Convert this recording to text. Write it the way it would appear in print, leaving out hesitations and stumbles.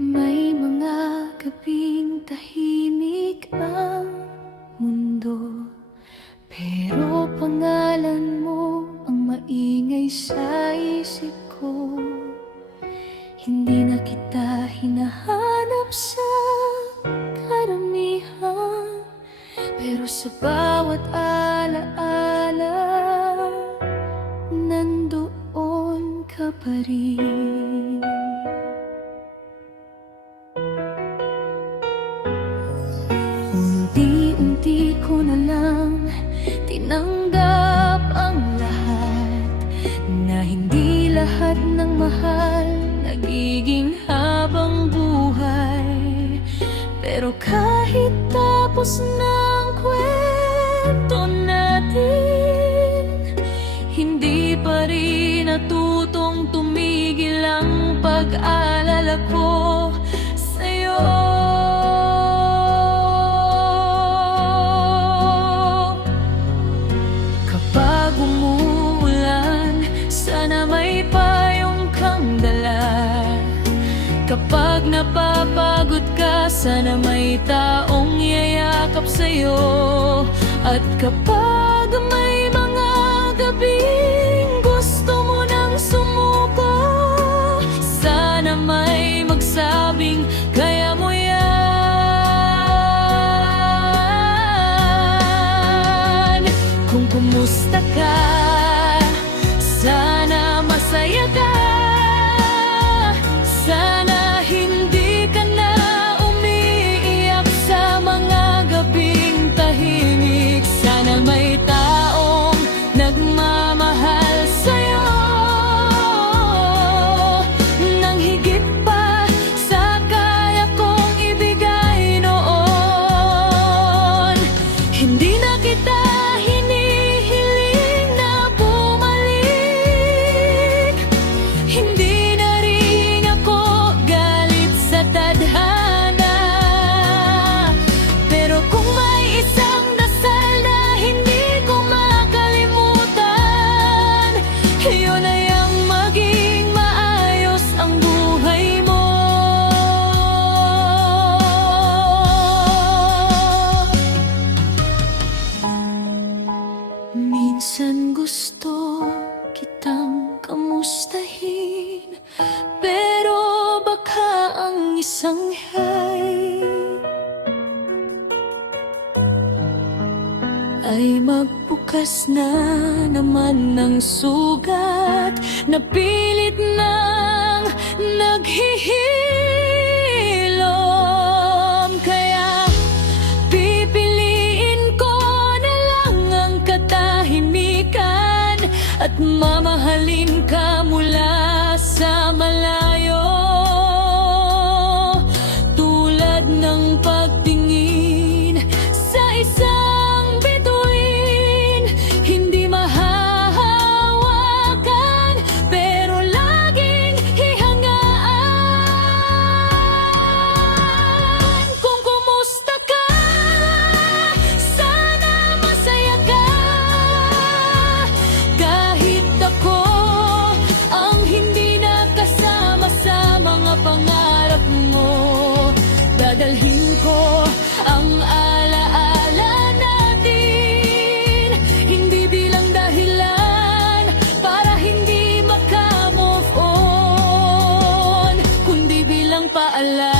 May mga gabing tahimik ang mundo, pero pangalan mo ang maingay sa isip ko. Hindi na kita hinahanap sa karamihan, pero sa bawat alaala, nandoon ka pa rin. Unti-unti ko na lang tinanggap ang lahat, na hindi lahat ng mahal nagiging habang buhay. Pero kahit tapos ng kwento natin, hindi pa rin natutong tumigil ang pag-alala ko sa'yo. Kapag umuulan, sana may payong kang dala. Kapag napapagod ka, sana may taong yayakap sa'yo. At kapag may mga gabing gusto mo nang sumuko, sana may magsabing kaya mo yan. Kung kumusta ka, sana masaya ka. Sana hindi ka na umiiyak sa mga gabing tahimik. Sana may taong nagmamahal sa'yo nang higit pa sa kaya kong ibigay noon. Hindi na kita hinihiling na bumalik, hindi na rin ako galit sa tadhana. Pero kung may isang dasal na hindi ko makalimutan, yun ay ang maging maayos ang buhay mo. Minsan gusto kitang kamustahin, pero baka ang isang hay ay magbukas na naman ng sugat na pilit nang naghihilom. Kaya pipiliin ko na lang ang katahimikan at mamahalin ka mula sa malayo, tulad ng pagtingin sa isang bituin. Hindi mahahawakan, pero laging hihangaan. Kung kumusta ka, sana masaya ka. Kahit ako ang hindi nakasama sa mga pangarap mo, dadalhin ko ang alaala natin, hindi bilang dahilan para hindi maka-move on, kundi bilang paalala.